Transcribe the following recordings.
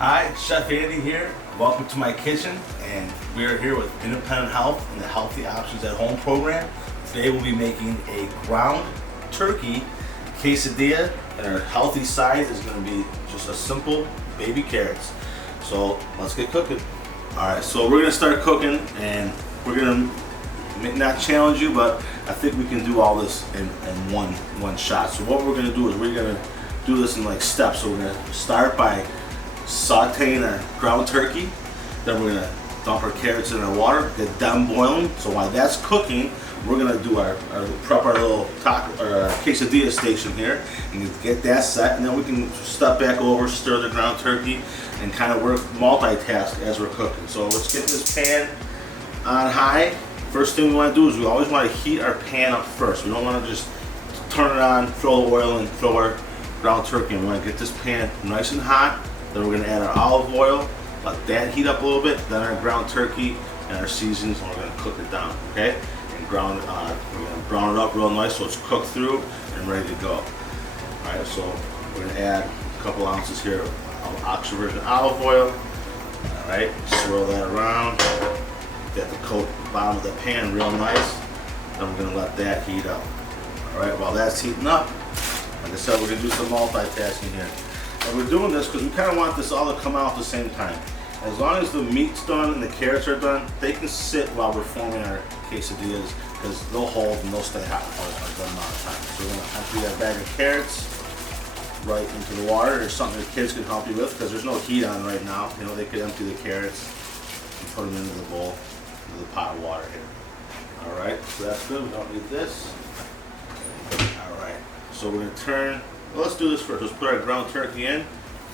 Hi, Chef Andy here. Welcome to my kitchen, and we are here with Independent Health and the Healthy Options at Home program. Today we'll be making a ground turkey quesadilla, and our healthy side is going to be just a simple baby carrots. So let's get cooking. Alright, so we're going to start cooking, and we're going to not challenge you, but I think we can do all this in one shot. So what we're going to do is we're going to do this in like steps. So we're going to start by sauteing our ground turkey, then we're gonna dump our carrots in our water, get them boiling. So while that's cooking, we're gonna do our prep our little taco or our quesadilla station here and get that set, and then we can step back over, stir the ground turkey, and kind of work multitask as we're cooking. So let's get this pan on high. First thing we want to do is we always want to heat our pan up first. We don't want to just turn it on, throw the oil, and throw our ground turkey. And we want to get this pan nice and hot. Then we're going to add our olive oil, let that heat up a little bit, then our ground turkey and our seasonings, and we're going to cook it down, okay? And we're going to brown it up real nice so it's cooked through and ready to go. All right, so we're going to add a couple ounces here of extra virgin olive oil. All right, swirl that around, get the coat the bottom of the pan real nice. Then we're going to let that heat up. All right, while that's heating up, like I said, we're going to do some multitasking here. And we're doing this because we kind of want this all to come out at the same time. As long as the meat's done and the carrots are done, they can sit while we're forming our quesadillas because they'll hold and they'll stay hot for a good amount of time. So we're going to empty that bag of carrots right into the water. There's something the kids can help you with because there's no heat on right now. You know, they could empty the carrots and put them into the bowl, into the pot of water here. All right, so that's good. We don't need this. All right, so we're going to turn. Well, let's do this first. Let's put our ground turkey in.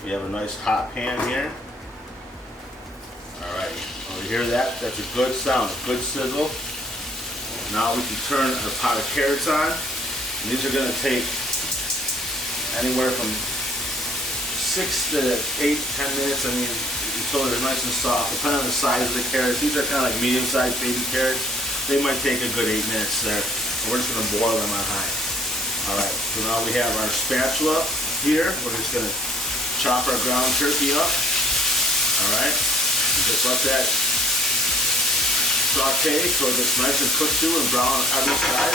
We have a nice hot pan here. All right, oh, you hear that? That's a good sound, a good sizzle. Now we can turn our pot of carrots on. And these are going to take anywhere from 6 to 8, 10 minutes. I mean, until they're nice and soft, depending on the size of the carrots. These are kind of like medium-sized baby carrots. They might take a good 8 minutes there. And we're just going to boil them on high. Alright, so now we have our spatula here. We're just going to chop our ground turkey up. Alright, just let that saute so it gets nice and cooked through and brown on every side.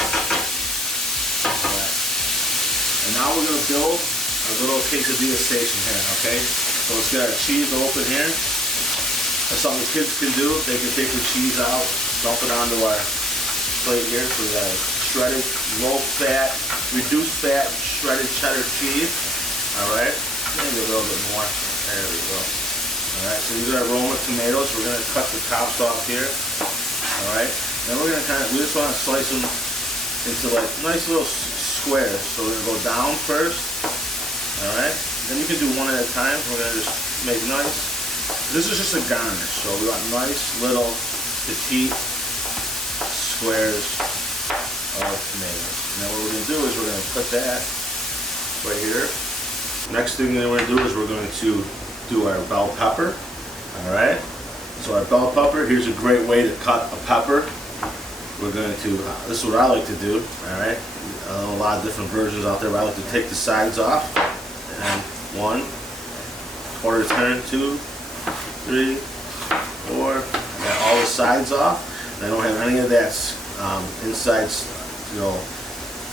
Alright, and now we're going to build our little quesadilla station here, okay? So let's get our cheese open here. That's something the kids can do. They can take the cheese out, dump it onto our plate here. So we got shredded, low fat, reduced fat, shredded cheddar cheese. Alright, maybe a little bit more. There we go. Alright, so these are our Roma tomatoes. We're going to cut the tops off here. Alright, then we're going to we just want to slice them into like nice little squares. So we're going to go down first. Alright, then you can do one at a time. We're going to just make nice. This is just a garnish. So we want nice little petite squares of tomatoes. Now what we're going to do is we're going to put that right here. Next thing that we're going to do is we're going to do our bell pepper. Alright, so our bell pepper, here's a great way to cut a pepper. We're going to, this is what I like to do, alright. A lot of different versions out there, but I like to take the sides off. And 1, quarter turn, 2, 3, 4. I got all the sides off. And I don't have any of that inside,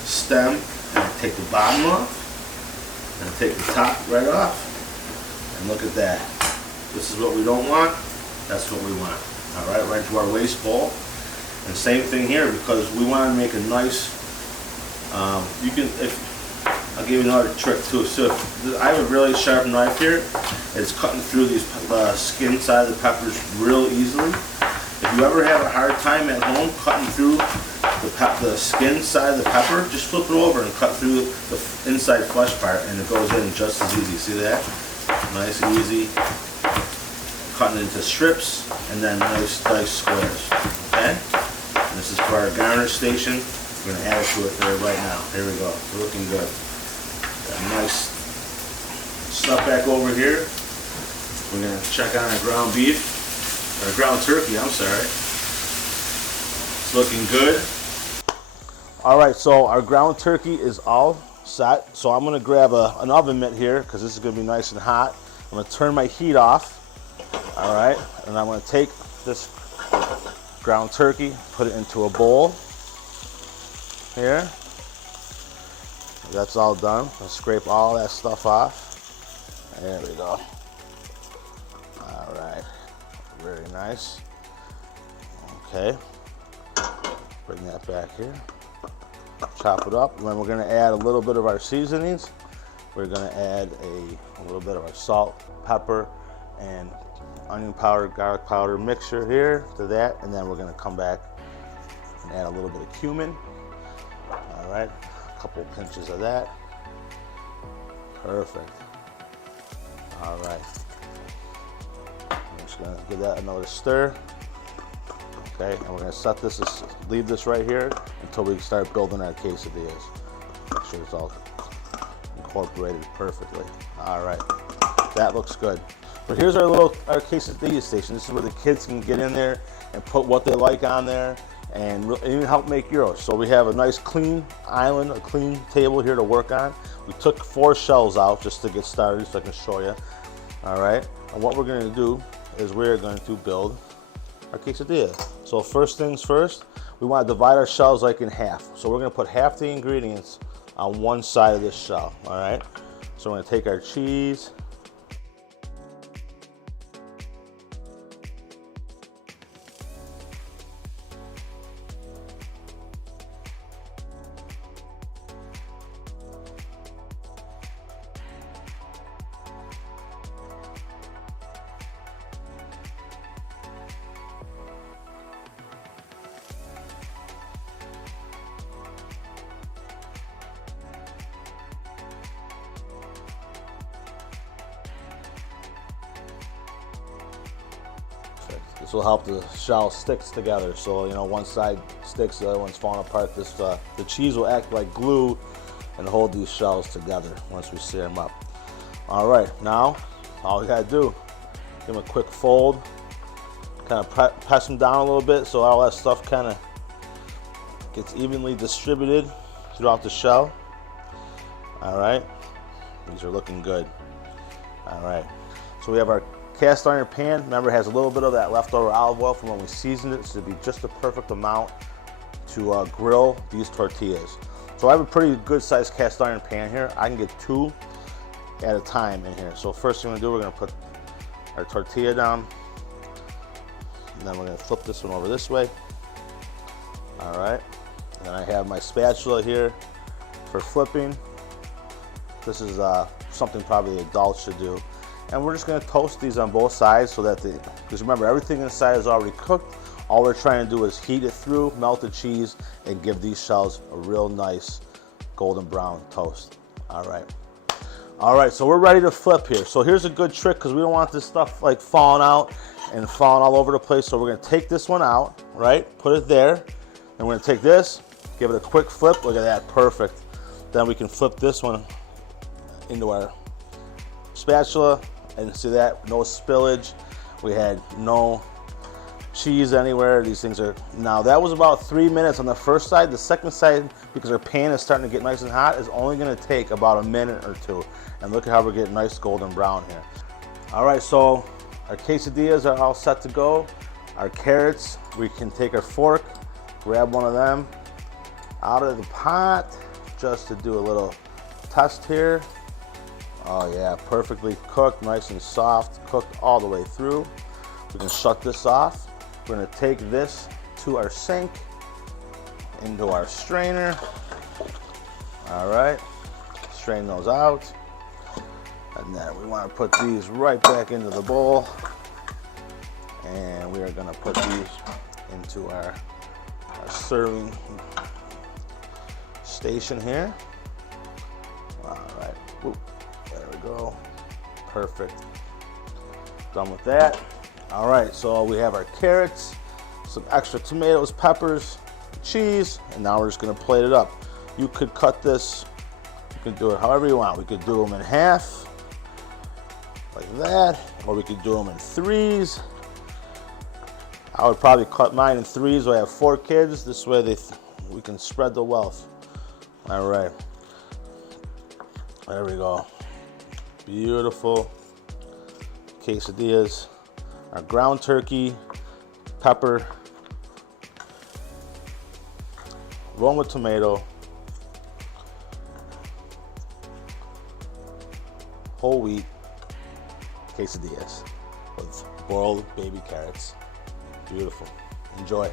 stem. And I take the bottom off, and I take the top right off, and look at that. This is what we don't want. That's what we want. All right, right to our waste bowl. And same thing here because we want to make a nice. You can, I'll give you another trick too. So if, I have a really sharp knife here. It's cutting through these skin side of the peppers real easily. If you ever have a hard time at home cutting through the skin side of the pepper, just flip it over and cut through the inside flesh part, and it goes in just as easy. See that? Nice and easy. Cutting into strips and then nice squares. Okay? And this is for our garnish station. We're going to add it to it there right now. Here we go. It's looking good. Got nice stuff back over here. We're going to check on our ground beef. Or ground turkey, I'm sorry. It's looking good. Alright, so our ground turkey is all set. So I'm going to grab an oven mitt here because this is going to be nice and hot. I'm gonna turn my heat off. All right, and I'm gonna take this ground turkey, put it into a bowl here. That's all done. I'll scrape all that stuff off. There we go. All right, very nice. Okay, bring that back here. Chop it up, and then we're gonna add a little bit of our seasonings. We're gonna add a little bit of our salt, pepper, and onion powder, garlic powder mixture here to that, and then we're gonna come back and add a little bit of cumin. All right, a couple pinches of that. Perfect. All right. I'm just gonna give that another stir. Okay, and we're gonna set this, leave this right here until we start building our quesadillas. Make sure it's all incorporated perfectly. All right, that looks good. But here's our quesadilla station. This is where the kids can get in there and put what they like on there and even help make gyros. So we have a nice clean island, a clean table here to work on. We took 4 shells out just to get started so I can show you. All right, and what we're gonna do is we're going to build our quesadilla. So first things first, we wanna divide our shells like in half. So we're gonna put half the ingredients on one side of this shell, all right? So we're gonna take our cheese, this will help the shell sticks together. So, you know, one side sticks, the other one's falling apart. This, the cheese will act like glue and hold these shells together once we sear them up. All right, now, all we gotta do, give them a quick fold, kind of press them down a little bit so all that stuff kind of gets evenly distributed throughout the shell. All right, these are looking good. All right, so we have our cast iron pan. Remember, it has a little bit of that leftover olive oil from when we seasoned it, so it'd be just the perfect amount to grill these tortillas. So I have a pretty good sized cast iron pan here. I can get 2 at a time in here. So first thing we're gonna do, we're gonna put our tortilla down, and then we're gonna flip this one over this way. All right, and I have my spatula here for flipping. This is something probably adults should do. And we're just gonna toast these on both sides so that because remember, everything inside is already cooked. All we're trying to do is heat it through, melt the cheese, and give these shells a real nice golden brown toast. All right. All right, so we're ready to flip here. So here's a good trick, because we don't want this stuff like falling out and falling all over the place. So we're gonna take this one out, right? Put it there. And we're gonna take this, give it a quick flip. Look at that, perfect. Then we can flip this one into our spatula. And see that, no spillage. We had no cheese anywhere. These things are, now that was about 3 minutes on the first side. The second side, because our pan is starting to get nice and hot, is only gonna take about a minute or 2. And look at how we're getting nice golden brown here. All right, so our quesadillas are all set to go. Our carrots, we can take our fork, grab one of them out of the pot, just to do a little test here. Oh yeah, perfectly cooked, nice and soft, cooked all the way through. We can shut this off. We're gonna take this to our sink, into our strainer. All right, strain those out. And then we wanna put these right back into the bowl. And we are gonna put these into our serving station here. All right. Whoop. There we go. Perfect. Done with that. All right, so we have our carrots, some extra tomatoes, peppers, cheese, and now we're just gonna plate it up. You could cut this, you can do it however you want. We could do them in half, like that, or we could do them in 3s. I would probably cut mine in 3s, so I have 4 kids. This way we can spread the wealth. All right, there we go. Beautiful. quesadillas, our ground turkey, pepper, Roma tomato, whole wheat quesadillas with boiled baby carrots. Beautiful. Enjoy.